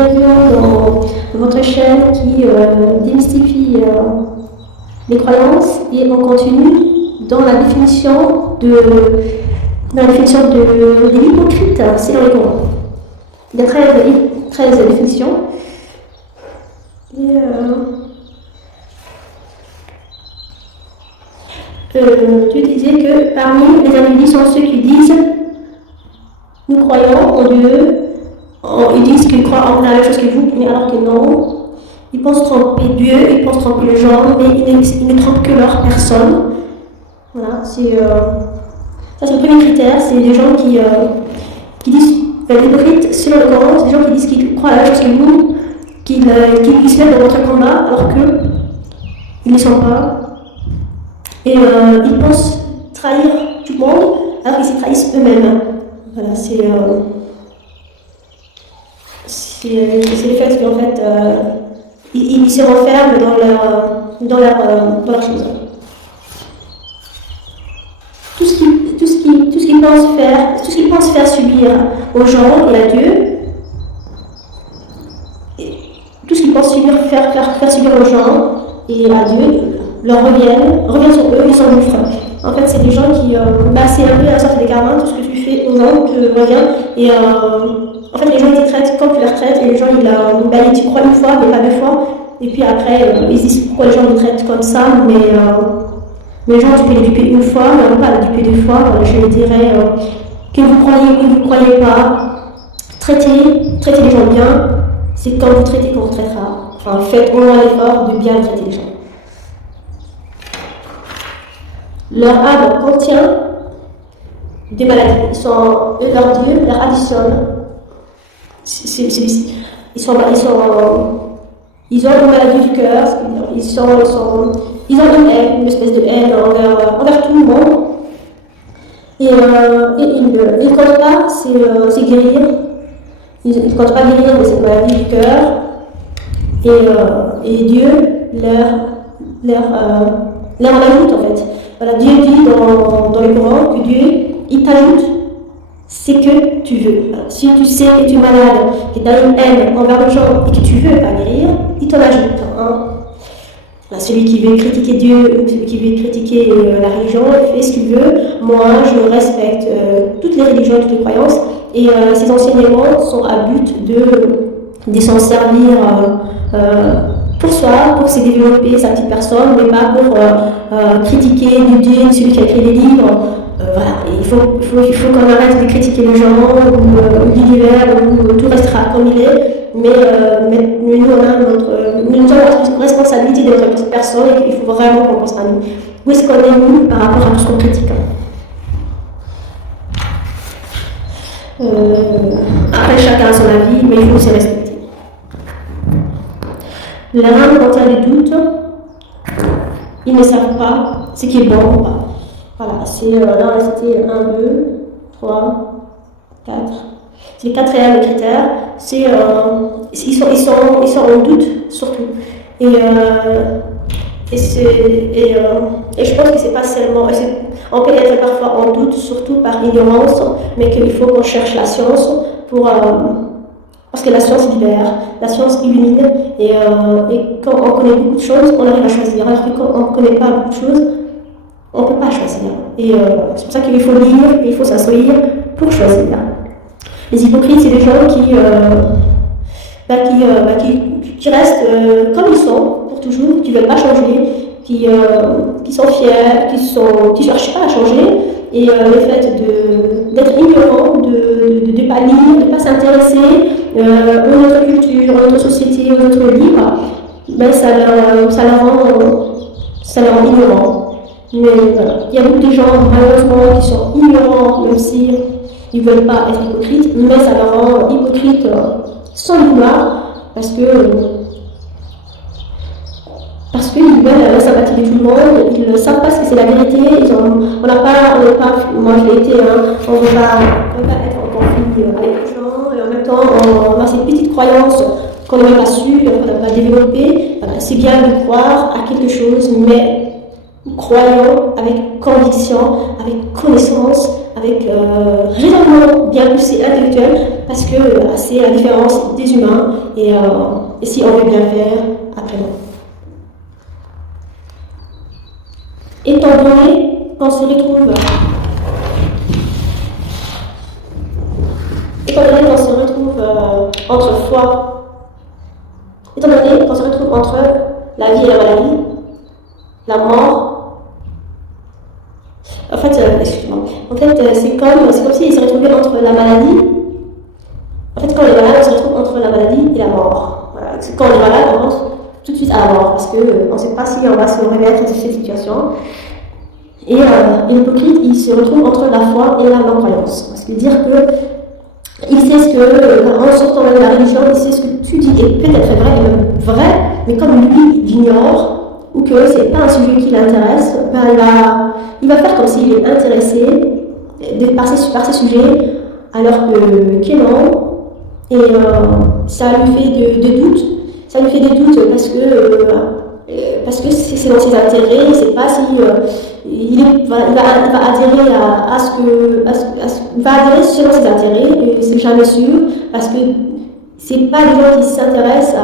bienvenue dans votre chaîne qui démystifie les croyances, et on continue dans la définition de l'hypocrite selon les Corans. Il y a 13 définitions. Tu disais que parmi les individus sont ceux qui disent nous croyons en Dieu, ils disent qu'ils croient en la même chose que vous, mais alors que non. Ils pensent tromper Dieu, ils pensent tromper les gens, mais ils ne trompent que leur personne. Voilà, ça c'est le premier critère, c'est des gens qui disent, les hypocrites selon le Coran, c'est des gens qui disent qu'ils croient à la même chose que vous, qu'ils se mettent dans votre combat alors qu'ils ne sont pas. Et ils pensent trahir tout le monde alors qu'ils se trahissent eux-mêmes. Voilà, c'est le fait qu'en fait ils se renferment dans leur chose. Tout ce qu'ils pensent faire subir aux gens et à Dieu, tout ce qu'ils pensent faire subir aux gens et à Dieu leur revient sur eux, ils s'en bouffent. En fait, c'est des gens qui, c'est un peu la sorte des karmas, tout ce que tu fais aux gens te revient. Et en fait, les gens ils te traitent comme tu les traites, et les gens ils t'y croient une fois, mais pas deux fois. Et puis après, ils se disent pourquoi les gens les traitent comme ça, mais les gens tu peux les duper une fois, mais pas les duper deux fois. Je dirais que vous croyez ou que vous ne croyez pas, traitez les gens bien, c'est quand vous traitez qu'on vous traitera. Enfin, faites au moins l'effort de bien traiter les gens. Leur âme contient des maladies. Leur Dieu leur additionne. Ils ont une maladie du cœur, ils ont une espèce de haine envers tout le monde. Et ils ne comptent pas c'est guérir. Ils ne comptent pas guérir de cette maladie du cœur. Et Dieu leur en ajoute en fait. Voilà, Dieu dit dans le Coran que Dieu, il t'ajoute ce que tu veux. Alors, si tu sais que tu es malade, que tu as une haine envers les gens et que tu veux pas guérir, il t'en ajoute. Voilà, celui qui veut critiquer Dieu, celui qui veut critiquer la religion, il fait ce qu'il veut. Moi, je respecte toutes les religions et toutes les croyances, et ces enseignements sont à but de s'en servir pour soi, pour se développer sa petite personne, mais pas pour critiquer Dieu, celui qui a écrit des livres. Voilà, il faut qu'on arrête de critiquer les gens ou l'univers, où tout restera comme il est, mais nous avons notre responsabilité de notre petite personne, et il faut vraiment qu'on pense à nous. Où est-ce qu'on est nous par rapport à tout ce qu'on critique? Après, chacun a son avis, mais il faut se respecter. Les âmes contient des doutes, ils ne savent pas ce qui est bon ou pas. Voilà, là on a cité 1, 2, 3, 4. C'est le quatrième critère, ils sont en doute surtout. Et je pense que c'est pas seulement, on peut être parfois en doute surtout par ignorance, mais qu'il faut qu'on cherche la science parce que la science libère, la science illumine, et quand on connaît beaucoup de choses, on arrive à choisir. Alors que quand on ne connaît pas beaucoup de choses, on ne peut pas choisir. Et c'est pour ça qu'il faut lire, et il faut s'asseoir pour choisir. Les hypocrites, c'est des gens qui restent comme ils sont pour toujours, qui ne veulent pas changer, qui sont fiers, qui ne cherchent pas à changer. Et le fait d'être ignorant, de ne pas lire, de ne pas s'intéresser à notre culture, à notre société, aux autres livres, ça leur rend ignorants. Mais voilà, il y a beaucoup de gens malheureusement qui sont ignorants, même si ils ne veulent pas être hypocrites, mais ça leur rend hypocrites sans le vouloir, parce qu'ils veulent la sympathie de tout le monde, ils ne savent pas ce que c'est la vérité, moi je l'ai été, on ne veut pas être en conflit avec les gens, et en même temps on a ces petites croyances qu'on n'a pas su, qu'on n'a pas développées. Voilà, c'est bien de croire à quelque chose, mais croyons avec conviction, avec connaissance, avec raisonnement bien poussé intellectuel, parce que c'est la différence des humains et si on veut bien faire après. Étant donné qu'on se retrouve entre foi, étant donné qu'on se retrouve entre la vie et la maladie, la mort, en fait, excuse-moi, c'est comme s'il se retrouvait entre la maladie, en fait, quand on est malade, on se retrouve entre la maladie et la mort. Voilà. Quand on est malade, on rentre tout de suite à la mort, parce qu'on ne sait pas si on va se remettre de cette situation. Et l'hypocrite, il se retrouve entre la foi et la non-croyance. Parce que dire que il sait ce que, en sortant de la religion, il sait ce que tu dis est peut-être vrai, et même vrai, mais comme lui, il ignore, ou que ce n'est pas un sujet qui l'intéresse, ben il va faire comme s'il est intéressé par ces sujets, alors que non. Et ça lui fait des doutes. Ça lui fait des doutes parce que c'est dans ses intérêts, il ne sait pas si il va adhérer à ce que il va adhérer selon ses intérêts, et c'est jamais sûr, parce que c'est pas des gens qui s'intéressent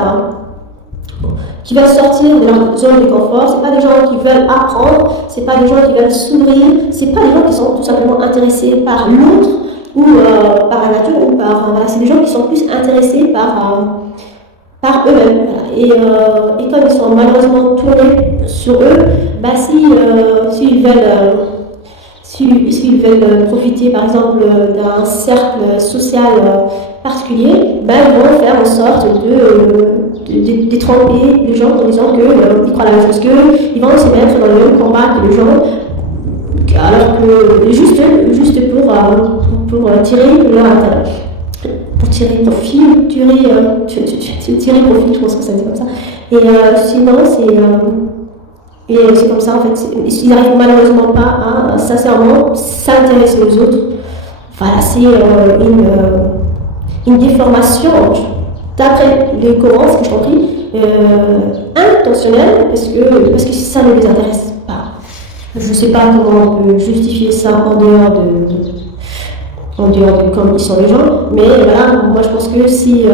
qui veulent sortir de leur zone de confort, c'est pas des gens qui veulent apprendre, c'est pas des gens qui veulent s'ouvrir, c'est pas des gens qui sont tout simplement intéressés par l'autre ou par la nature, ou c'est des gens qui sont plus intéressés par eux-mêmes. Et comme ils sont malheureusement tournés sur eux, bah s'ils veulent profiter par exemple d'un cercle social particulier, bah, ils vont faire en sorte de détromper les gens en disant qu'ils croient la même chose qu'eux, ils vont se mettre dans le même combat que les gens, alors que juste pour tirer leur intérêt. Pour tirer profit, tirer profit, je pense que ça dit comme ça. Et sinon, c'est comme ça en fait. Ils n'arrivent malheureusement pas à sincèrement s'intéresser aux autres. Voilà, c'est une déformation, d'après les Corans, ce que j'ai compris, intentionnelle, parce que ça ne les intéresse pas. Je ne sais pas comment on peut justifier ça en dehors de comme ils sont les gens, mais là, moi je pense que si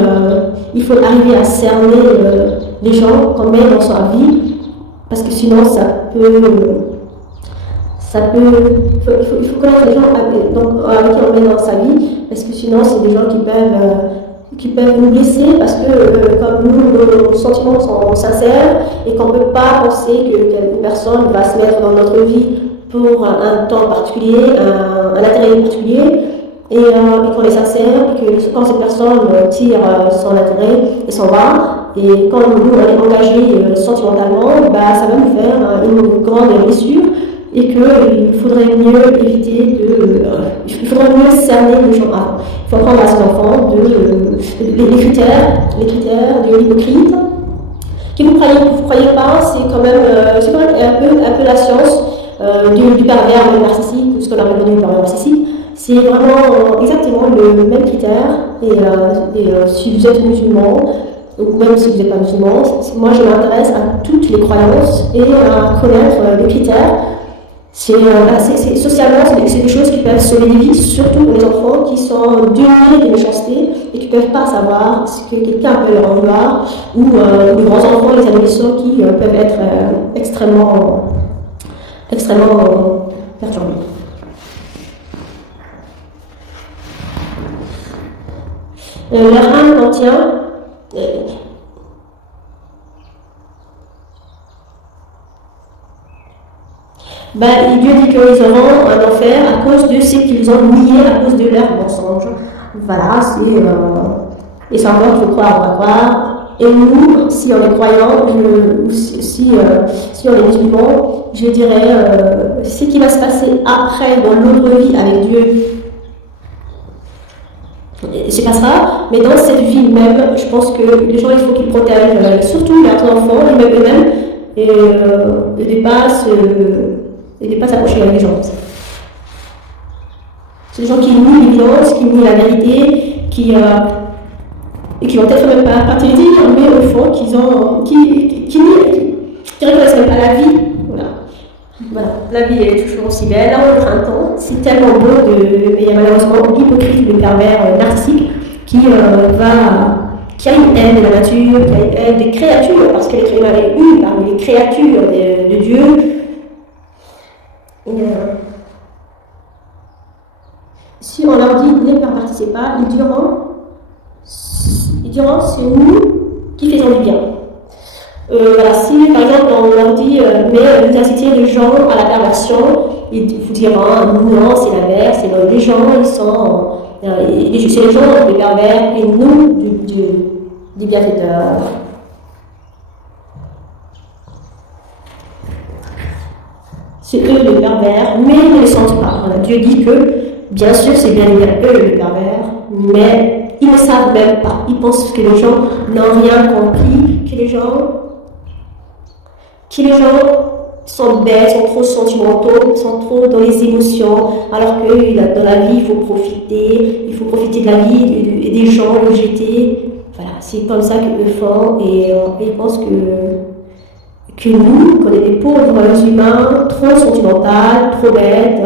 il faut arriver à cerner les gens qu'on met dans sa vie, parce que sinon il faut connaître les gens avec qui on met dans sa vie, parce que sinon c'est des gens qui peuvent nous blesser, parce que comme nous, nos sentiments sont sincères et qu'on ne peut pas penser qu'une personne va se mettre dans notre vie pour un temps particulier, un intérêt particulier, et qu'on est sincère, et que quand cette personne tire son intérêt et s'en va, et quand nous on est engagé sentimentalement, bah, ça va nous faire une grande blessure, et qu'il faudrait mieux éviter il faudrait mieux cerner les gens avant. Il faut apprendre à ses enfants les critères de l'hypocrite. Que vous croyez pas, c'est quand même un peu la science du pervers narcissique, ou ce qu'on a retenu du pervers narcissique. C'est vraiment exactement le même critère, et si vous êtes musulman, ou même si vous n'êtes pas musulman, moi je m'intéresse à toutes les croyances et à connaître les critères. Socialement, c'est des choses qui peuvent sauver des vies, surtout pour les enfants qui sont dénués de méchanceté et qui ne peuvent pas savoir ce que quelqu'un peut leur en vouloir, ou les grands enfants, les adolescents qui peuvent être extrêmement perturbés. Leur âme contient Dieu dit qu'ils auront un enfer à cause de ce qu'ils ont nié, à cause de leur mensonge. Voilà, et c'est encore, il faut croire, on va croire. Et nous, si on est croyants, si on est musulmans, je dirais, ce qui va se passer après dans l'autre vie avec Dieu, se passera, mais dans cette vie même, je pense que les gens, il faut qu'ils protègent surtout leurs enfants, et même eux-mêmes, et ne pas s'approcher avec les gens. C'est des gens qui nient l'évidence, qui nient la vérité, et qui vont peut-être même pas te le dire, mais au fond, qui ne reconnaissent même pas la vie. Voilà. Voilà, la vie est toujours aussi belle. Là, au printemps, c'est tellement beau, mais malheureusement, l'hypocrite, le pervers narcissique, qui a une haine de la nature, qui a une haine des créatures, parce que l'être humain est une parmi les créatures de Dieu. Si on leur dit ne participez pas, ils diront c'est nous qui faisons du bien. Voilà, si par exemple on leur dit mais vous incitez les gens à la perversion, ils vous diront non, c'est l'inverse, les gens ils sont c'est les gens les pervers et nous des bienfaiteurs. C'est eux les pervers, mais ils ne le sentent pas. Voilà, Dieu dit que bien sûr c'est bien eux les pervers, mais ils ne savent même pas. Ils pensent que les gens n'ont rien compris, que les gens sont bêtes, sont trop sentimentaux, sont trop dans les émotions, alors que dans la vie, il faut profiter de la vie et des gens, le jeter. Voilà, c'est comme ça qu'ils font, et ils pensent que nous, qu'on est des pauvres humains, trop sentimentaux, trop bêtes,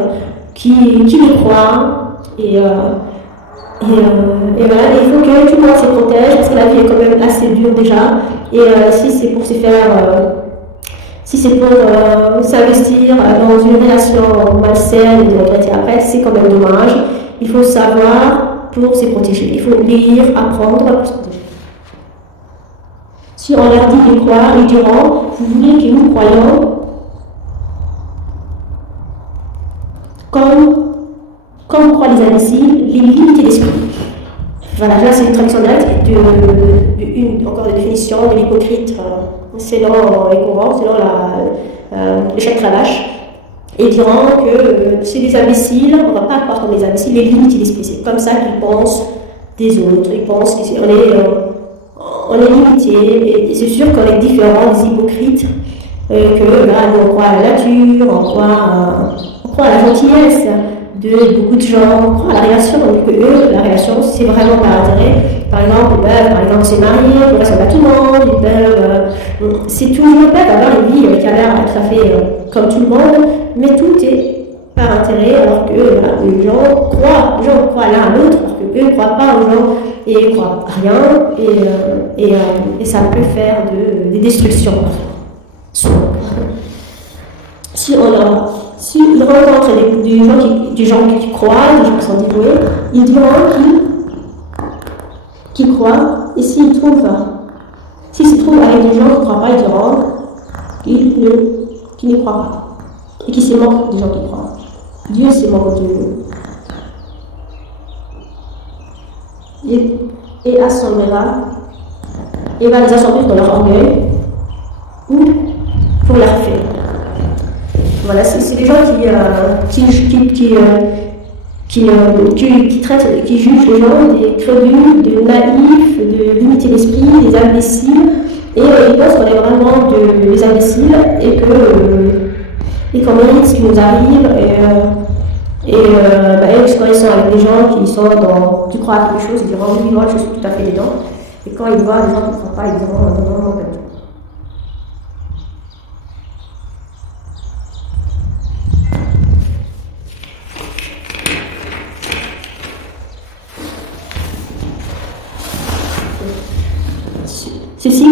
qui y croient, et voilà, il faut que tout le monde se protège, parce que la vie est quand même assez dure déjà, et si c'est pour se faire... si c'est pour s'investir dans une relation malsaine et de regretter après, c'est quand même dommage. Il faut savoir pour se protéger. Il faut lire, apprendre pour se protéger. Si on leur dit de croire, ils diront, vous voulez que nous croyons comme croient les imbéciles, les limites d'esprit. Voilà, là c'est une traduction directe encore de définition de l'hypocrite. Selon les courants, selon le chef Cravache, et diront que c'est des imbéciles, on ne va pas croire comme des imbéciles, les limites d'esprit. C'est comme ça qu'ils pensent des autres. Ils pensent qu'on est limité, et c'est sûr qu'on est différent des hypocrites, que là, on croit à la nature, on croit à la gentillesse de beaucoup de gens, on croit à la relation, donc eux, la relation, c'est vraiment par intérêt. Par exemple, ils peuvent se marier, ils peuvent ressembler à tout le monde, c'est toujours, ils peuvent avoir une vie qui a l'air tout à fait comme tout le monde, mais tout est par intérêt, alors que les gens croient l'un à l'autre, alors qu'eux ne croient pas aux gens et ne croient à rien, et ça peut faire des destructions. S'ils rencontrent des gens qui croient, des gens qui sont dévoués, ils diront qu'ils croient, et s'ils se trouvent avec des gens qui ne croient pas, ils diront qu'ils ne croient pas, et qu'ils se moquent des gens qui croient. Dieu se moque d'eux. Et assommera, et va les assombrir dans leur orgueil, ou pour leur faire. Voilà, c'est des gens qui jugent les gens des crédules, des naïfs, de l'unité d'esprit, des imbéciles, et ils pensent qu'on est vraiment des imbéciles, et qu'on mérite ce qui nous arrive, quand ils sont avec des gens qui sont dans, tu crois à quelque chose, ils diront oui, moi je suis tout à fait dedans, et quand ils voient des gens qui ne croient pas, ils diront non, pas du tout. Ceci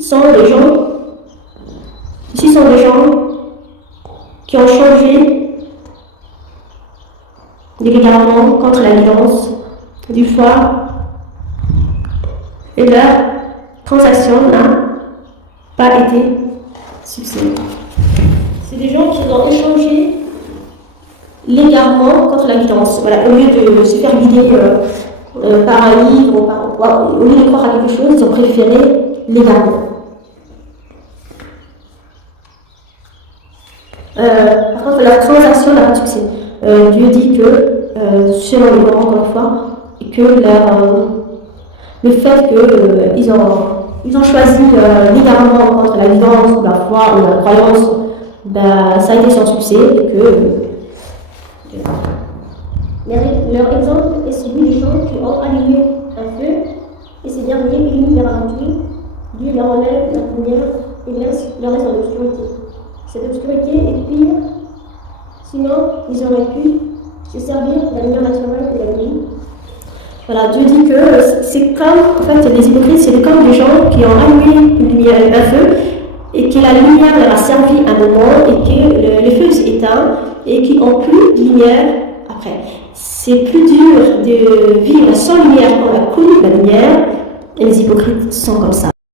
sont les gens qui ont changé délibérément contre la violence du foie, et leur transaction n'a pas été succès. C'est des gens qui ont échangé l'égarement contre la violence. Voilà, au lieu de se faire guider par un livre, au lieu de croire à quelque chose, ils ont préféré l'égarement. Par contre, leur transaction n'a pas de succès. Dieu dit que, selon les Corans, encore une fois, que le fait qu'ils ont choisi l'égarement contre la violence ou la foi ou la croyance, ça a été sans succès, et que leur exemple est celui des gens qui ont allumé un feu et ces derniers illuminent leur aventure. Dieu leur enlève la lumière et leur reste dans l'obscurité. cette obscurité est pire. Sinon, ils auraient pu se servir de la lumière naturelle de la nuit. Voilà, Dieu dit que c'est comme, en fait, les hypocrites, c'est comme des gens qui ont allumé une lumière, un feu, et que la lumière leur a servi un moment, et que le feu s'est éteint, et qui n'ont plus de lumière après. C'est plus dur de vivre sans lumière quand on a connu la lumière, et les hypocrites sont comme ça.